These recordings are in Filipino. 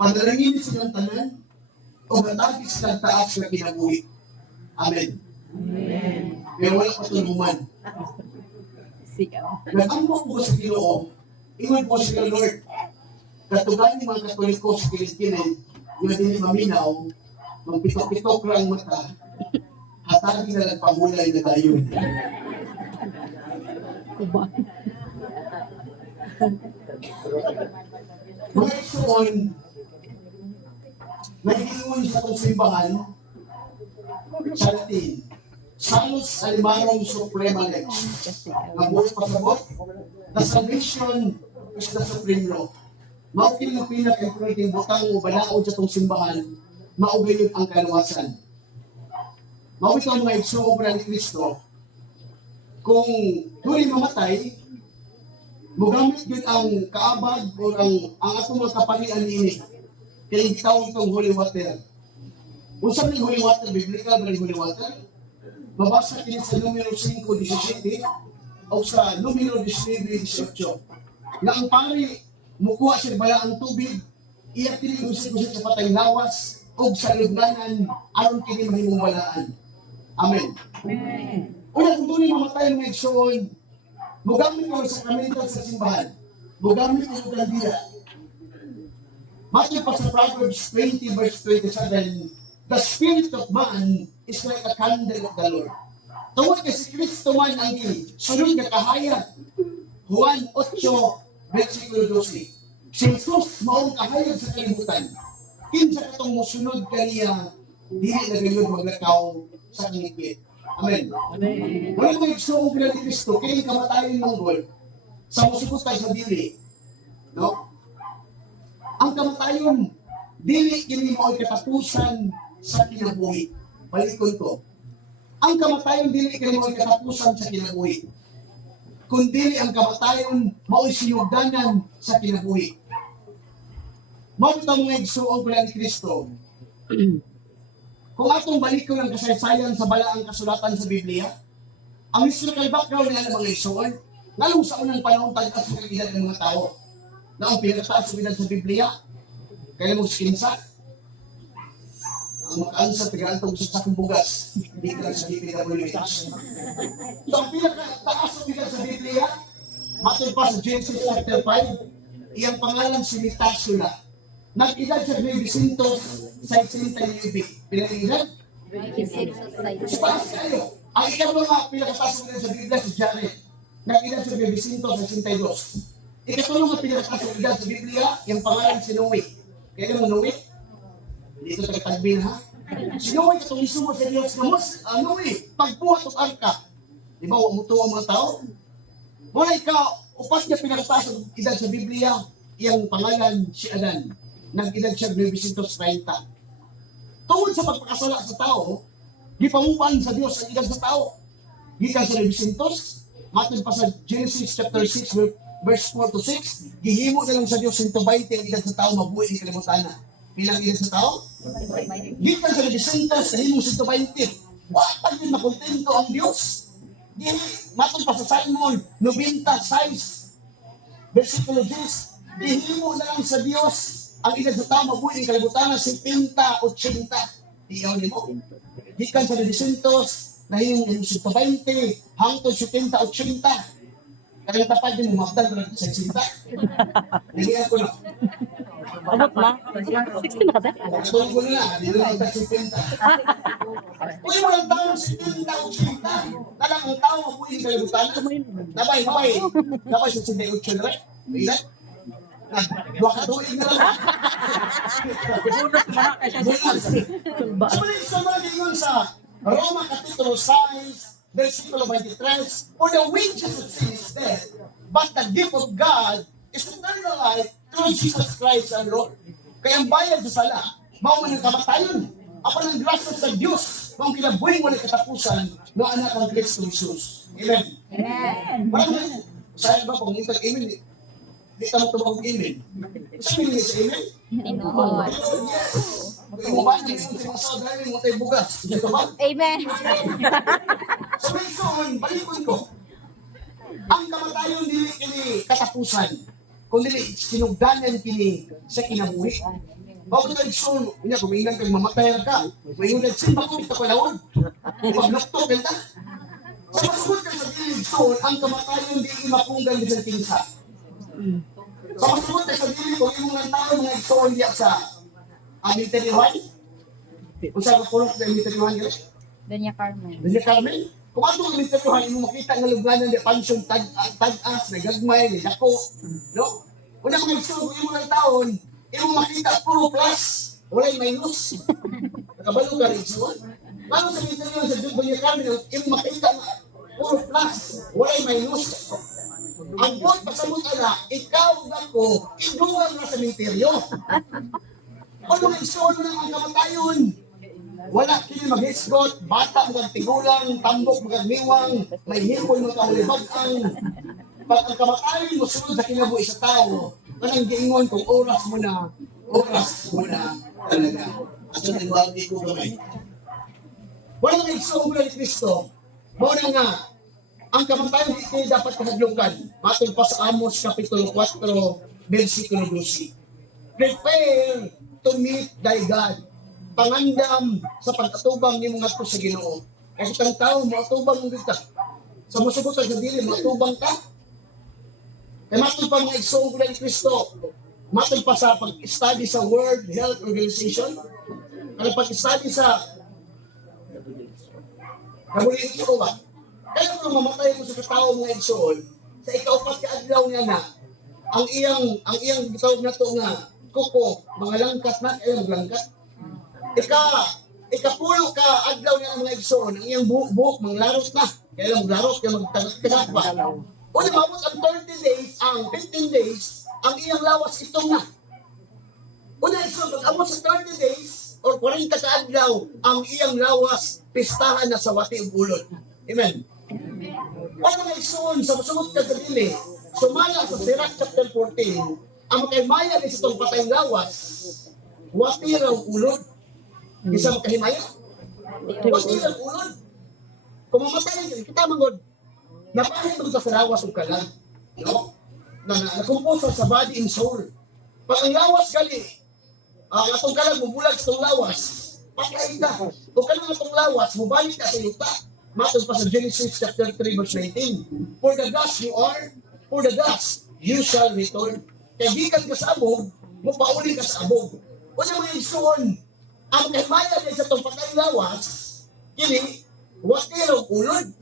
Panalangin silang tanan, o matagi silang taas na kinabuhi. Amen. Amen. Kaya wala patulungan. Nag-ambok ko sa Ginoo, ingon po sa Lord, katugan ni mga Katoliko sa Kilid-Kilid, yung hindi maminaw, magpitok-pitok lang mata, hatagi na nagpahulay na tayo. Mga isuon, nahilingon sa itong simbahan, sa Latin, Salus Alimarum Suprema Lex. Nabuhay pasabot, the salvation is the supreme law. Maugin ng pinag-imperating butang o balaod sa itong simbahan, maugin ang kalawasan. Maugin ang mga igsoong ni Kristo, kung tuloy mamatay, mugamit yun ang kaabag o ang atong mga kapalian ini. Kaya itawag itong holy water. Kung saan yung holy water, biblical ba yung holy water? Mabasa din sa numero 5:17 o sa numero 19:18 na ang pari mukuha siya bala ang tubig, iya tinigusip-gusip sa patay lawas o sa lugnanan aron kini mahimong balaan. Amen. Amen. Una kung doon mamatay ng igsoon, mugamit ko sa kamental sa simbahan. Mugamit ko sa kandila. Matthew pa sa Proverbs 20:27, the spirit of man is like a candle of the Lord. Tungod kay si Kristo man ang sunod nga kahayag. Juan 8:12. Si Jesus maong kahayag sa kalibutan. Kinsa katong mosunod kaniya, dili na gayon maglakaw sa kangipit. Amen. Amen. Wala mo igsoong ni Kristo, kaya kamatayon ng gol, sa musukot tayo sa dili. No? Ang kamatayon, dili kini mo katapusan sa kinabuhi. Balikon ko. Ang kamatayon dili kini mo katapusan sa kinabuhi. Kundi ang kamatayon mao'y sinugdanan sa kinabuhi. Mao itong mga igsoong ni Kristo. Kung atong balikon ang kasaysayan sa balaang kasulatan sa Biblia, ang historical background nila ng mga igsoon, lalong sa unang panahon tagas sa kalidad ng mga tao, na ang pinagtaas sa sa Biblia, kaya mo skinsa, ang makaansa, taga-antong sa sakong bugas, hindi ka lang sa DPWH. So ang pinagtaas sa Biblia, matod pa sa Genesis chapter 5, iyang pangalan si Metasula. Nag-edad sa 969. Pinag-edad? Sa paas kayo. Ang ikaw mga pinagtaas sa Biblia si Jared. Nag-edad sa 962. Ikatulong mga pinagtaas sa Biblia, yung pangalan si Noe. Kaya mo Noe? Dito nagtagbin ha? Si Noe, katong isumo sa Diyos na mas, Noe, pagbuhat ng arka. Di ba, umutuwa ang mga tao? Mula ikaw, upas niya pinagtaas ang edad sa Biblia, yung pangalan si Adan. Nag-edad siya 930. Tungod sa pagpakasala sa tao, di pamupan sa Diyos ang edad sa tao. Gikan sa 900, matod pa sa Genesis chapter 6, verse 4 to 6, gihimo na lang sa Diyos 120 ang edad sa tao, mabuhay ang kalimutan na. Pilang edad sa tao? Gikan sa 900, sa himong 120. Wapag yun makontento ang Diyos. Matod pa sa Simon, 96, versikulo 10, gihimo na lang sa Diyos ang edad sa tao, mabuhay ang kalibutan na 70-80. Iyaw ni mo. Gikan sa 900, na yung 120, hangtod 70-80. Kaya tapad din mo, mafdal na sa 60. Nagigyan ko na. Abot na. 60 na ka ba? Tuloy ko na, hindi na ito 70. Kung mo lang taong 70-80, talang ang tao mabuhay ang kalibutan. Nabay sa 68 na rin. Ilan? Dua ka tuig na lang. Sulit sa mga gingon sa Roma Kapitulo 6, versikulo 23, for the wages of sin is death, but the gift of God is eternal life through Jesus Christ our Lord. Kaya ang bayad sa sala, mao man ang kamatayon, apan ang grasya sa Diyos, kung kinabuhi mo na katapusan, no anak ng Kristo Jesus. Amen. Amen. Parang, sayang ba kung ito, amen, di ka matubang amen. Sabi niya sa amen? Yes. Kung ba niya yung sinusaw dahil mo tayo bugas. Ito ba? Amen. So, ngayon, balikon ko. Ang kamatayon dili kini katapusan. Kung dili sinugdanan kini sa kinabuhi. Bago ka igsoon, kung kumingan kang mamatay ka, mayunad siya, bakit ka palawag? Ipaglakto, ganda. Sa masugod ka sa igsoon, ang kamatayon di imapunggan sa tingsa. Sa masugod ka sa dili, kung imong ng tao mga igsoon diya sa militaryhan, kung saan kapulok na militaryhan ka, Doña Carmen. Doña Carmen, kung ato ang militaryhan, imong makita ng luganan, di pansyon, tag-as, may gagmay, may dako, no? Kung mga igsoon, kung imong ng taon, imong makita puro plus, walay minus. Nakabalo ka rin igsoon. Lalo sa militaryhan sa Doña Carmen, imong makita na puro plus, walay minus. Ang buwan pasamot na, ikaw ako, iduwag na sa ministeryo. Ano nga igsoon na ang kamatayon? Wala kini maghisgot, bata magtigulang, tambok magagniwang, may hipon magkaulibagang. Pag ang kamatayon mo sunod sa kinabuhi sa tao, kanang giingon kung oras mo na talaga. At sa nagwagi ko kamay. Wala nga igsoon mo na ni Kristo, muna nga, ang kamatayon ito dapat kahadlukan. Matod pa sa Amos Kapitulo 4, versikulo 12. Prepare to meet thy God. Pangandam sa pagkatubang ni mga to sa Ginoo. Kasi kang tao, matubang mo dito. Sa musubot sa dili, matubang ka. Kaya matod pa mga igsoon ko ni Kristo. Matod pa sa pag-study sa World Health Organization. Kaya pag-study sa WHO ba? Kaya kung mamatay mo sa katao mga igsoon, sa ikaupat ka adlaw niya na, ang iyang gitawag na to nga, kuko, mga langkat na, langkat. Ikapulo ka adlaw niya ang mga igsoon, ang iyang buhok, mga larot na, kaya maglarot, kaya magtagak pa. O di mabot ang 30 days, ang 15 days, ang iyang lawas itong na. O na igsoon, pag abot sa 30 days, or 40 ka adlaw, ang iyang lawas, pistahan na sa wati ug ulod. Amen. Wala nga igsoon sa masumot ka sa dili, sumala sa Sirach chapter 14, ang makahimaya ni sa itong patay lawas, wati raw ulod. Isa makahimaya? Wati raw ulod. Kung mamatay, kita magod, napahin mo sa lawas o kalang. No? Nakumposa sa body and soul. Pag ang lawas gali, ang atong kalang mubulag sa itong lawas, patay ka. Kung kalang atong lawas, mubalik ka sa yuta. Matod pa sa Genesis chapter 3 verse 19. For the dust you are, for the dust you shall return. Kaya gikan ka sa abog, mupauli ka sa abog. O na mga igsoon, ang kahimaya din sa itong patay lawas, kini, watiro ulod.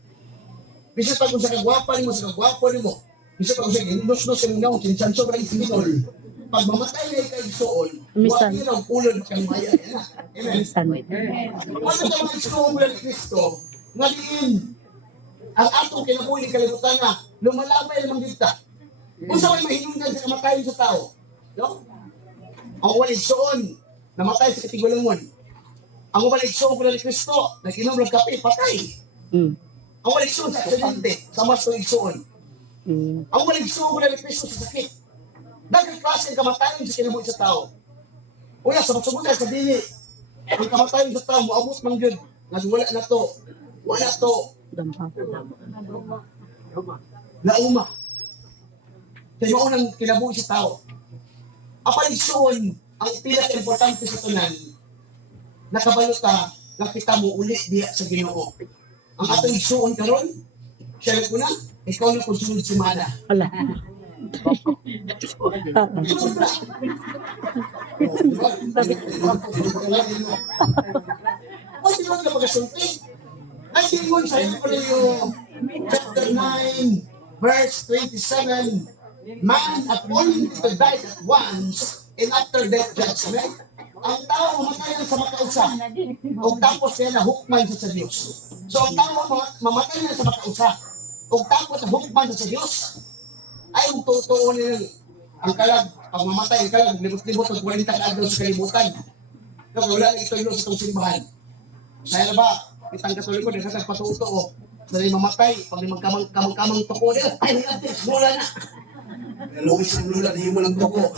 Bisa pa kung sa kagwapa ni mo, sa kagwapo ni mo, bisa pa kung sa ginus-nus yung ngaw, kinsan sobrang isinol. Pag mamatay na ikaw igsoon, watiro ulod kahimaya. Amen. Ano ka mga igsoon mula ni Kristo, nga diin ang atong kinabuhi kalibutan na lumalamay lamang dita. Kung sa may mahinungdan sa kamatayon sa tao, no? Ang walid soon, namatay sa katigulangon. Ang walid soon pala ni Kristo, nag-inom ng kape, patay. Ang walid soon sa aksidente, sa mas igsoon. Ang walid soon pala ni Kristo sa sakit. Dagang klase ang kamatayon sa kinabuhi sa tao. Una, sa magsubutan sa dili, ang kamatayon sa tao, muabot mang yun, wala na to. Wala to. Lauma. Kaya yung unang kinabuhi sa tao. Aparisyon, ang pinaka-importante sa tunan, nakabalota, nakita mo uli diya sa Ginoo. Ang atong igsuon karon, siya ko na, ikaw na kung sunod si Mana. Wala. O, sinuod ka pagkasulti. Ay, tingon sa Hebreo, chapter 9, verse 27, man appointed to die at once, and after death judgment, ang tao mamatayan sa makausa, o tapos niya na hukman sa Diyos. So, ang tao mamatayan sa makausa, o tapos na hukman sa Diyos, ay ang totoo niya, ang kalag, pag mamatay, ang kalag, libot-libot, at 40 ka-adlaw sa kalibutan. Kaya wala ito yung sa itong simbahan. Kaya na ba, itang katoliko, di ka patuto o dali mamatay, pag magkamang toko nila, ay, mula na. Luis ang lula, di mo lang toko.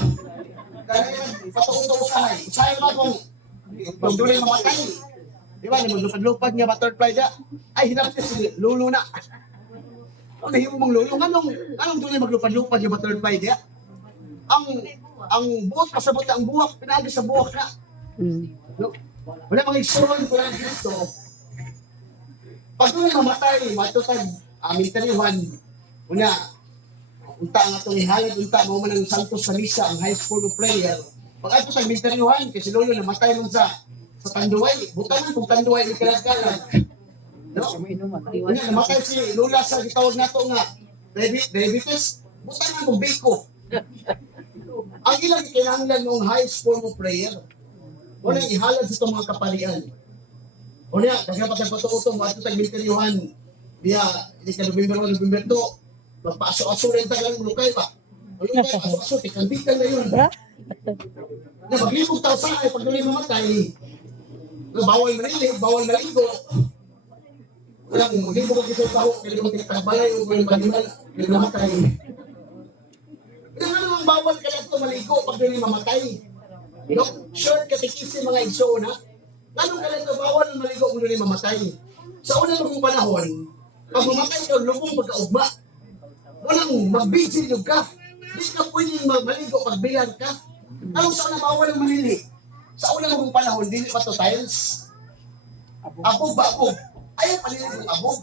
Kaya yan, patuto usahay. Usahay ba kung duli mamatay? Di ba, lumad-lupad niya, butterfly niya, ay, hinapit si lulo na. Ano, nahiyo mong lulo? Anong duli maglupad-lupad niya, butterfly niya? Ang ang buhok pasabot na ang buhok, pinagi sa buhok na. No? Wala mga igsoon, wala ang Kristo. Pag doon mamatay, matutag, military one, una, unta ang atong ihalad, unta, mo man ang santos sa misa, ang high school of prayer. Pag ato sa military one, kasi lolo namatay mo sa Tanduay, butangan kung Tanduay, ni kalag-kalag. No? Una, namatay si Lula sa gitawag na to nga, diabetes, butangan mo biko. Ang ilang kinahanglan ng high school of prayer, wala ihalad sa itong mga kapalian. O niya, dapat nagpatuto mo, ato tag-militeryuhan, diya, hindi ka November 1, November 2, magpaaso-aso rin tagang mulukay pa. Mulukay, aso-aso, tikan-tikan na yun. Na maglibog tao sa ay, pag doon mamatay, bawal manilig, bawal maligo. Walang maglibog ang kisay tao, kaya mo tinagbalay, o kung panimal, yung namatay. Kaya namang bawal ka lang ito maligo pag doon mamatay. No? Short katikisi mga igso na. Ganun ka lang ito, bawal ang maligo kung doon mamatay. Sa unang lubong panahon, pag mamatay ka, lubong pagkaugma. Walang magbizilog ka. Hindi ka pwedeng maligo pag bilan ka. Anong sa unang bawal ang malili? Sa unang lubong panahon, hindi pa to tiles. Abog ba abog? Ayaw palilig ng abog.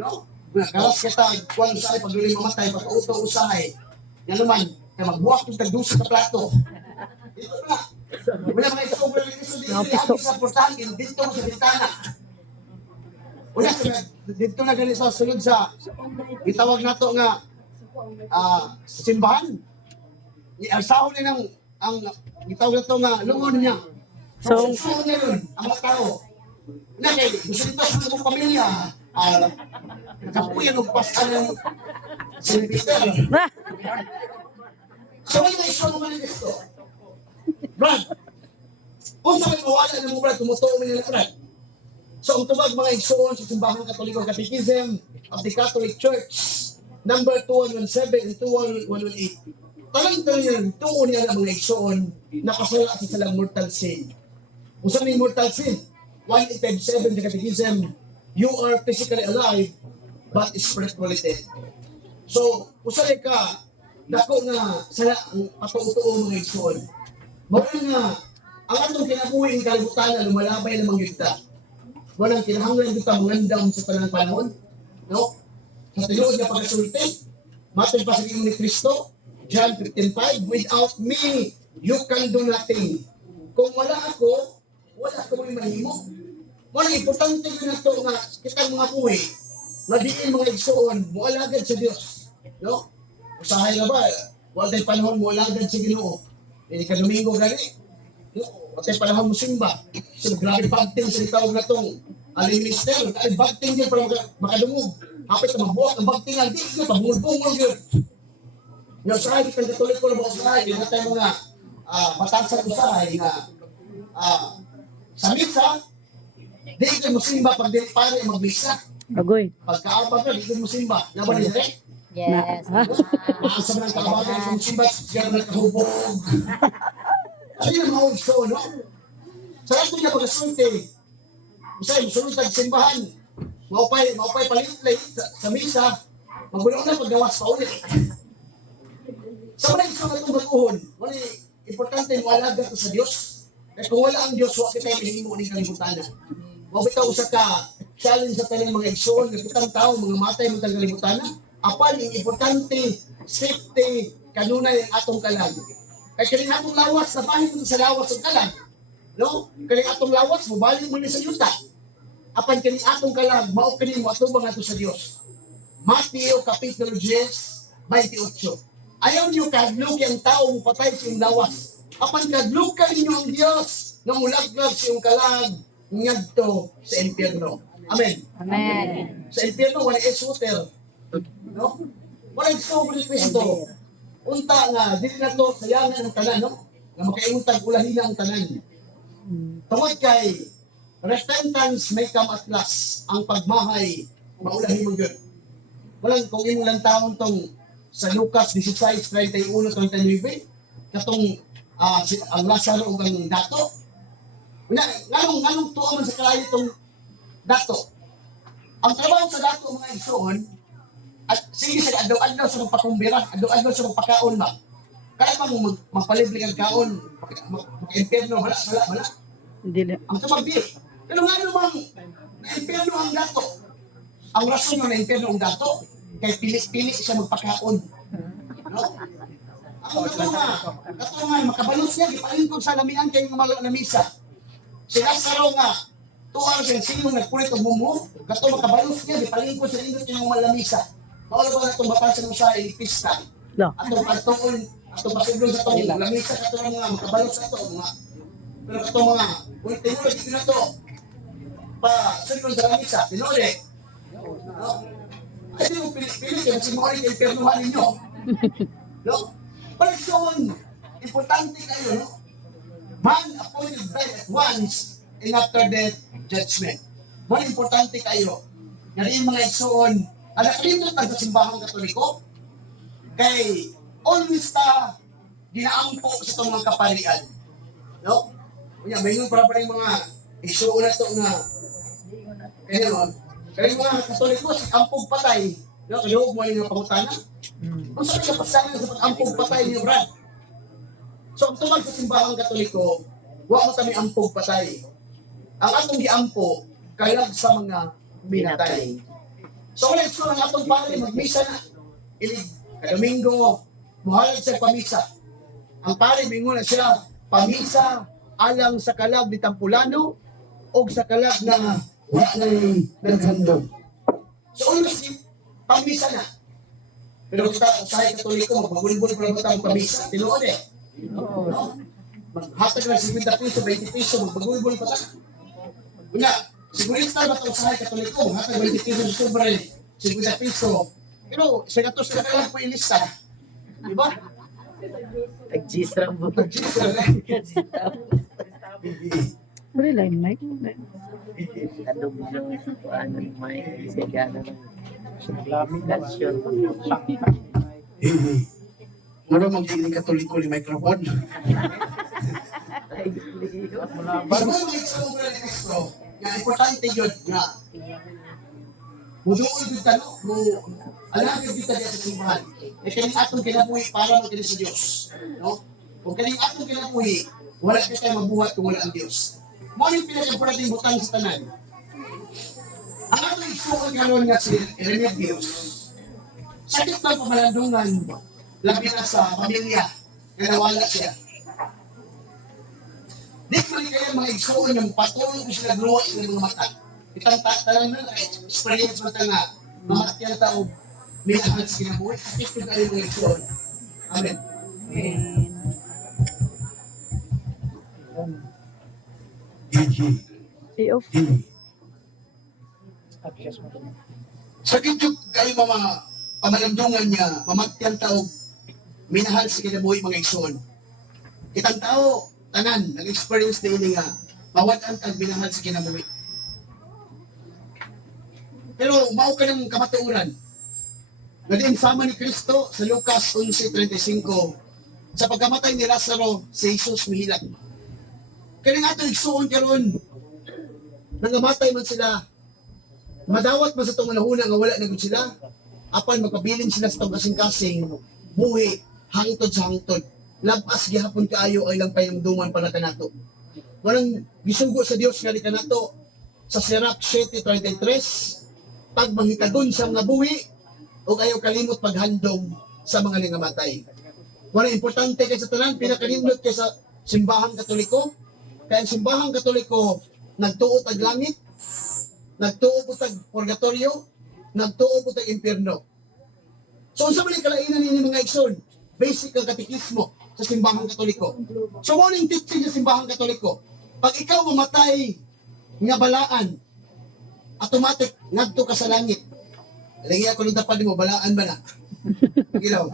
No? Kalas kita, kung saan pag doon mamatay, pag-auto usahay. Yan naman, kaya magbuwak yung tagdusa sa plato. Ito na. Wala mga isang wala yung iso dito sa portahan, dito sa bintana. Wala, dito na ganit sa sunod sa itawag na to nga simbahan. Sahon niya ng ang itawag na to nga lungon niya. So, sahon niya yun, ang mga tao. Na kaya, gusto nito sa mga pamilya, nakapuyan ng pasal ng St. Peter. So, may isang mga gusto. Brad, kung saan mawala ng mga brad, tumutuo mo nila brad. So, ang tubag mga igsoon sa Simbahan Katoliko Catechism of the Catholic Church, number 2117 and 21118. Talang-talang yan, tuon niya ng mga igsoon na kasala sa salang mortal sin. Kung saan yung mortal sin? 187 sa Catechism, you are physically alive, but spiritually dead. So, kung saan ka, dako nga sala ang patutuo mga igsoon. Mawala nga, ang atong kinabuhi ng kalibutan na lumalabay ng mga yugta. Walang kinahanglan dito mangandam sa tanang panahon. No? Sa tinuod na pagkasulti, matay pa sa ginoo ni Kristo, John 15:5, without me, you can do nothing. Kung wala ako, wala ko may mahimo. Walang importante yun na ito nga, kitang mga buhi, madiin mga igsoon, mualagad sa Diyos. No? Usahay na ba? Wala tayong panahon, mualagad sa Ginoo. Hindi ka Domingo gani. Wala tayong panahon mo simba. So, grabe bagting sa itawag na itong aliminister. Ay, bagting din para makadungog. Hapit na mabuhat ang bagting nga. Hindi ka, pabungol-bungol yun. Yung usahay, kita tuloy ko na mga usahay. Hindi na tayo mga matansang usahay nga sa misa, di ka mo simba pag di pare magbisa. Agoy. Pagkaabag ka, di ka mo simba. Naman ni Zek? Yes. Maasa man ang kaabagan sa musiba, siya na nakahubog. Ano yung mga gusto, no? Sa lahat nila pag-asunti, isa yung sunod ang simbahan, maupay palit-lit sa misa, magulang na paggawas pa ulit. Sa mga gusto na itong baguhon, wala importante yung alaga ko sa Diyos. Kaya kung wala ang Diyos, wala kita yung hinimo ng kalibutan. Mabitaw sa ka, challenge sa talang mga igsoon, nagpitang tao, mga matay mga kalibutan. Apan, yung importante, safety, kanunay ang atong kalag. Kaya kaling atong lawas, nabahin mo sa lawas ang kalag. No? Kaling atong lawas, mabalik mo na sa yuta. Apan, kaling atong kalag, maukanin mo atong mga sa Diyos. Mateo, Kapitulo 10, 28. Ayaw niyo kadluki ang tao mo patay sa iyong lawas. Apan kadlukan niyo ang Diyos na mulaglag sa iyong kalag ngadto sa impyerno. Amen. Amen. Sa impyerno, wala esoter. No? Wala sobre Kristo. Unta nga, dili na to sayangan ang tanan, no? Na makaiuntag ulahina ang tanan. Tungod kay repentance may come at last. Ang pagmahay, maulahin mo yun. Walang kung imong lang taon tong sa Lucas 16:31-39, katong ang Lazaro ug ang dato. Nganong tuwa man sa kalayo itong dato. Ang trabaho sa dato mga igsoon, at sige sa adlaw-adlaw sa magpakumbira, adlaw-adlaw sa magpakaon ba. Kaya pa mo magpalibre kang kaon, mag-impyerno, wala. Hindi na. Ang tumagdi. Pero nga namang, impyerno ang dato. Ang rason ng impyerno ang dato, kaya pili-pili siya magpakaon. No? Ang katunga, makabalot siya, ipalingkod sa lamian kayong mga lamisa. Si Lazaro nga, tuwang siya, sino nagpulit ang mumo, kato makabalot siya, ipalingkod sa lingkod kayong mga lamisa. Mawala ba na itong mapansin mo sa pista? No. Atong pagtuon, atong pasidlong sa itong lamisa, kato mga makabalot sa ito, mga pero kato mga, kung tinulog dito na ito, pa sidlong sa lamisa, tinulog. No? Ay, di mo pilit, kasi mo rin kayo pernuhan ninyo. No? Person, importante kayo, no? Man appointed by at once and after death, judgment. Man importante kayo. Nga rin mga igsoon, anak rin ito sa simbahang katoliko, kay always ta ginaampo sa itong mga kaparian. No? Kaya may nung para rin mga igsoon na ito na kaya mga katoliko, ampog patay. No? Kaya huwag mo yung pangutana. Kung saan ka pasahan sa pag-ampog patay niyo, Brad? So, ang tumag sa simbahang katoliko, huwag mo kami ampog patay. Ang atong giampo, kalag sa mga minatay. So, ulit so, ang atong pare, magmisa na. Ilig, kadomingo, muhalag sa pamisa. Ang pare, mingo na siya, pamisa, alang sa kalag ni Tampulano, o sa kalag na waklay naghandog. So, ulit, pamisa na. Pero kita sa katoliko, magpagulibol pa lang ang pamisa. Tinuod eh. No? Maghatag lang 50 piso, 20 piso, magpagulibol pa lang. Una, sigurista ba ito sa katoliko? Maghatag 20 piso sa sobre, 50 piso. Pero sa katos ka lang po ilista. Diba? Nag-gisram mo. Nag-gisram Wala lang, Mike. Ano mo ano may sigana ng station. Ano magiging katoliko ni microphone? Bago mo iksong mo ni Kristo, nga importante yun nga muduol yung tanong, alam yung kita niya sa simbahan. E kaning atong kinabuhi para magkita sa Diyos. No? Kung kaning atong kinabuhi, wala ka tayo mabuhat kung wala ang Diyos. Mo yung pinaka-importante butang sa tanan. Ang atong isuon karon nga si Remedios, sakit na pamalandungan, labi na sa pamilya, kaya nawala siya. Di ko rin kaya mga isuon yung patuloy ko sila luwa ng mga mata. Itang talang na, experience mo nga, mamatyan tao, minahan sa kinabuhi, sakit ko kayo mga isuon. Amen. I-off. Sakit yung kayo mga pamalandungan niya, mamatyan tao, minahal sa kinabuhi mga isuon. Kitang tao, tanan, nag-experience din nga, mawatan ang minahal sa kinabuhi. Pero mao ka ng kamatuuran. Naging sama ni Kristo sa Lucas 11:35, sa pagkamatay ni Lazaro, si Jesus mihilat. Kaya nga ito, igsuon karon, nangamatay man sila, madawat man sa itong manahuna nga wala na gud sila, apan magpabilin sila sa itong kasing-kasing, buhi, hangtod sa hangtod. Labas gihapon kaayo ay lang payamduman para kanato. Walang gisugo sa Dios nga di kanato sa Sirach 7:33, pag manghitagon sa mga buhi o ayaw kalimot paghandom sa mga nangamatay. Walang importante kay sa tanan, pinakanindot kay sa simbahang katoliko. Kaya ang simbahang katoliko nagtuo tag langit, nagtuo po tag purgatorio, nagtuo po tag impyerno. So unsa man ang kalainan ni mga igsoon? Basic ang katekismo sa simbahang katoliko. So mo ning teaching sa simbahang katoliko. Pag ikaw mamatay nga balaan, automatic ngadto ka sa langit. Lagi ako nung tapad mo, balaan ba na? Gilaw.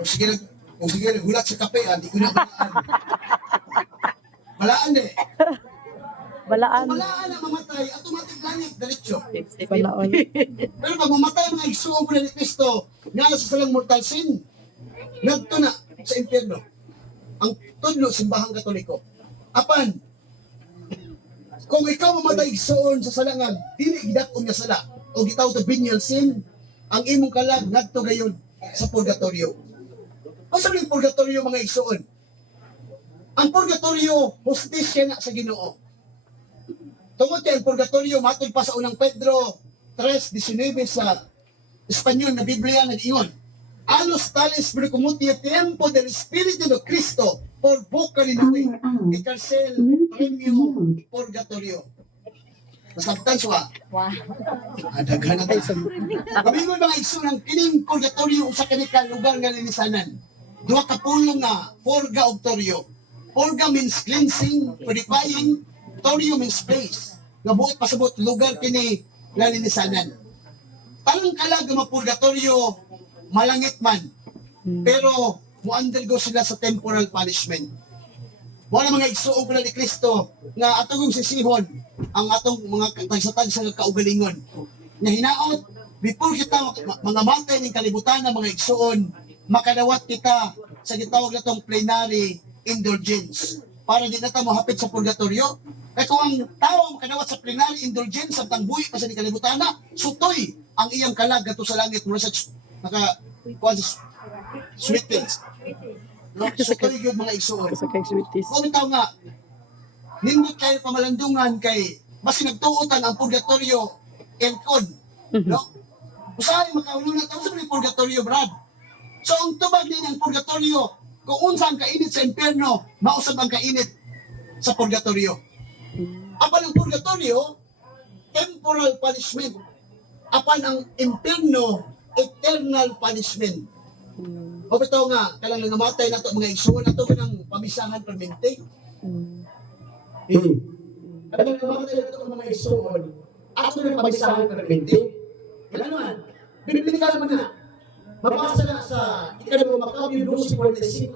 O sige, gulat sa kape, di ko na balaan. Balaan eh. Balaan. Kung balaan na mamatay, automatic langit, diretso. Balaon. Pero pag mamatay mga igsuong mo na ni Kristo, nga sa salang mortal sin, nagto na sa impyerno. Ang tudlo, simbahang katoliko. Apan, kung ikaw mamatay igsuon sa salangan, dili gidakon nga sala, o gitawag to venial sin, ang imong kalag nagto gayon sa purgatorio. Ang sabi ng purgatorio mga igsoon? Ang purgatorio, hustisya na sa Ginoo. Tungod kay ang purgatorio, matod pa sa unang Pedro 3:19 sa Espanyol na Biblia nag-ingon, a los tales precumuti tiempo del Espíritu de Cristo por boca ni Noé, y cárcel premio purgatorio. Masabtan siya. Wow. Adaghan na tayo. Kamingon mga igsoon ng kining purgatorio usa kani ka lugar nga linisanan. Duha ka pulong nga purga ug toryo. Purga means cleansing, purifying, toryo means place. Nga buot pasabot lugar kini nga linisanan. Tanang kalag nga purgatorio malangit man. Pero mo-undergo sila sa temporal punishment. Wala mga igsuog na ni Kristo nga atong sisihon ang atong mga tagsa-tagsa nga kaugalingon. Nga hinaot, before kita mga matay ng kalibutan ng mga igsuon, makalawat kita sa gitawag na itong plenary indulgence. Para di na ta mohapit sa purgatorio. Kaya kung ang tao makalawat sa plenary indulgence sa tangbuhi pa sa kalibutan na, sutoy ang iyang kalag gato sa langit mula sa sweet things. No, sutoy yun mga igsuon. Sa kay sweeties. Kung itaw nga, nindot kayo pamalandungan kay basi nagtuotan ang purgatorio enkod. No? Usahay makaulong na ito sa purgatorio, Brad. So, ang tubag din ang purgatorio, kung unsa ang kainit sa impyerno, mausap ang kainit sa purgatorio. Apan ang purgatorio, temporal punishment. Apan ang impyerno, eternal punishment. O ito nga, kalang nangamatay na ito, mga igsuon na ito, ng pamisahan permente. Kalang nangamatay na ito, mga igsuon, ato ng pamisahan permente. Kailan naman, biblical naman na, mabasa na sa ikalawang Makabyo 12:45,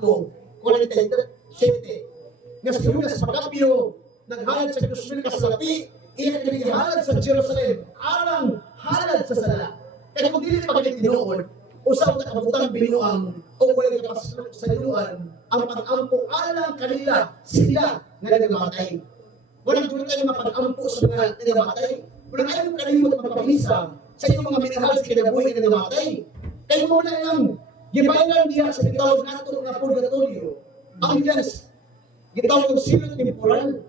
47, nga sa Judas Makabyo, naghalad sa Krusmil kasalapi, iyan naghalad sa Jerusalem, arang halad sa sala. Kaya kung dili pagalit tinuod, usaw na kabutang binuang o wala kapasaluan ang pag-ampo alang kanila sila na nagamatay. Walang tulad kayo mapag-ampo sa mga nagamatay. Walang kayo kalimot magpapamisa sa inyong mga minahal sa kinabuhi na nagamatay. Kayo mo na lang, gibayaran niya sa gitawag nato ng purgatorio. Ang Diyos, gitawag ng silot temporal.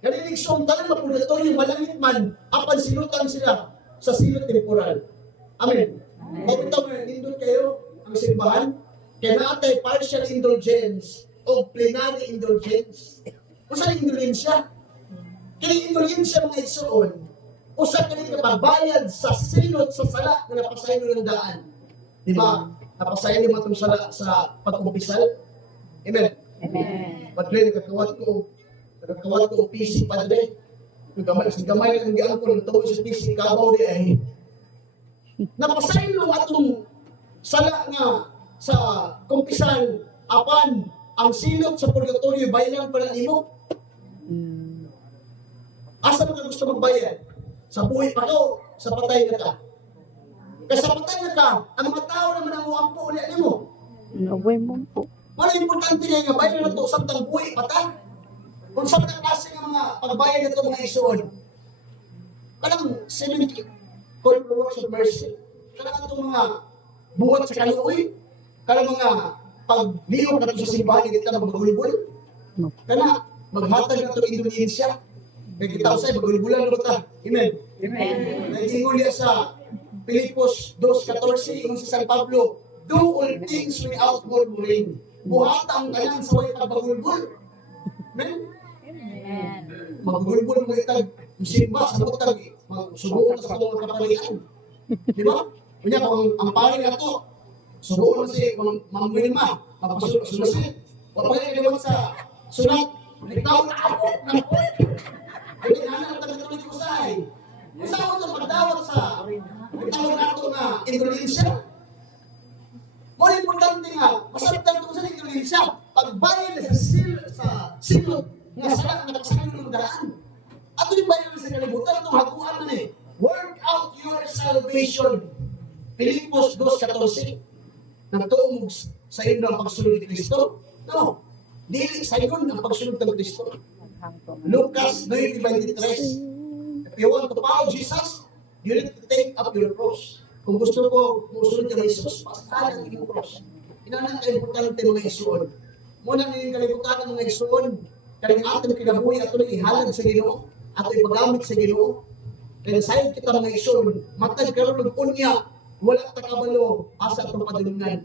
Kanilig sumtalan ng purgatorio, malangit man, apan silutan sila sa silot temporal. Amen. Kung ito mga nindot kayo, ang simbahan, kaya naatay partial indulgence o plenary indulgence. Kung saan indulgensya? Kaya indulgensya mga isuon, kung saan kanil kapagbayad sa silot sa sala na napasayin ng daan. Di ba? Napasayin mo itong sala sa pagkumpisal. Amen. Amen. Padre, nagkakawat ko PC, Padre. Gamay na kang giang ko, nagtawag sa PC, kabaw di ay. Napasayin mo atong sala nga sa kumpisal, apan ang silot sa purgatorio, bayaran pa ng imo. Asa mo ka gusto magbayad? Sa buhay pa ko, sa patay na ka. Kasi sa patay na ka, ang mga tao naman ang uampo ulit mo. Naway mo po. Wala importante nga nga, bayaran na ito, samtang buhay pata. Kung saan ang klase ng mga pagbayad na ito mga isuon. Kanang corporal works of mercy. Kanang itong mga buhat sa kaluoy. Kanang mga pagliyong na ito sa simbahan, hindi na maghulbul. Kana, maghatag na ito indulgensya. Kaya kita usay, maghulbulan na ito. Amen. Amen. Nagingol niya sa Pilipos 2:14, yung si San Pablo, do all things without murmuring. Buhata ang kanyang saway pagbagulbul. Amen. Maghulbul mga itag, simba sa butag, subuon sa mga kapalian. Di ba? Kanya kung ang paring na ito, subuon na si Mang Wilma, magpasulit. Wala pa rin naman sa sulat, nagtawag na ako, hindi naman ang tagatuloy ko sa ay. Usawa ito magdawat sa nagtawag na ito na indulgensya. More importante nga, masaraptan ito sa indulgensya, pagbayad na sa silot nga sala nga nakasakin ng daan. Ato yung bayan sa kalibutan, itong hakuan na eh. Work out your salvation. Pilipos 2:14. Nagtuong sa inyo ang pagsunod ni Kristo? No. Dili sa inyo ang pagsunod ng Kristo. Lucas 9:23. If you want to follow Jesus, you need to take up your cross. Kung gusto ko musunod ka ng Jesus, pasahan ang inyong cross. Inana ka importante mga igsoon. Muna ning kalibutan ng mga igsoon, kaning atong kinabuhi ato ihalad sa Ginoo, ato ipagamit sa Ginoo. Kaya sayang kita mga igsoon, matag karon og unya, wala ta kabalo asa atong padulungan.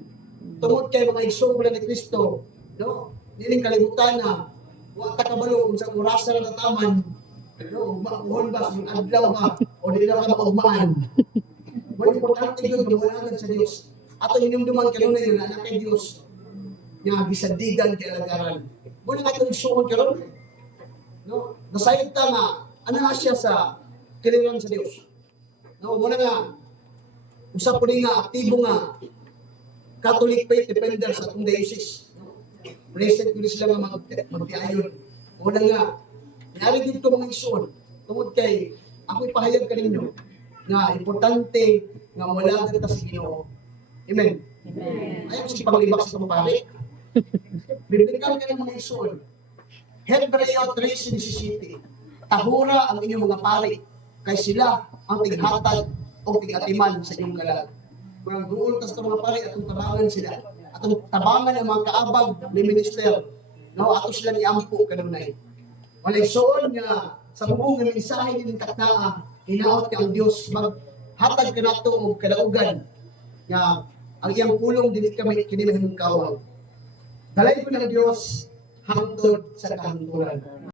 Tungod kay mga igsoon wala ni Kristo, no? Nining kalibutan na wa ta kabalo kung sa orasa ra nataman. No, makuhon ba sa adlaw ba o di na ka maugmaan. Wala importante yun, gawalagan sa Diyos. Ato hinumduman kanunay yung anak kay Diyos. Nga bisadigan kay lagaran. Muna nga itong isuon karon. No? Nasayod ta nga, ano nga siya sa kiliran sa Diyos. No? Muna nga, usap po nga, aktibo nga, Catholic faith defender sa atong diocese. No? Present ko sila nga magtiayon. Muna nga, nari dito mga isuon. Tungod kay, ako'y pahayag ka ninyo na importante nga wala dito sa Ginoo. Amen. Ayaw si panglibak sa pare. Bibigyan ka ng mga isuon. Hebreo 3:17. Tahura ang inyong mga pare, kay sila ang tighatag o tigatiman sa inyong kalag. Kung duol tas mga pare, atong tabangan sila. Atong tabangan ang mga kaabag ni minister. No, ato sila ni ampo kanunay. Wala isuon nga sa buong nga mensahe ni taknaa, hinaot ka ang Diyos maghatag ka nato og kadaugan nga ang iyang pulong dili kami kini mahimong kawal. Dalay ko ng Diyos hangtod sa kahangturan.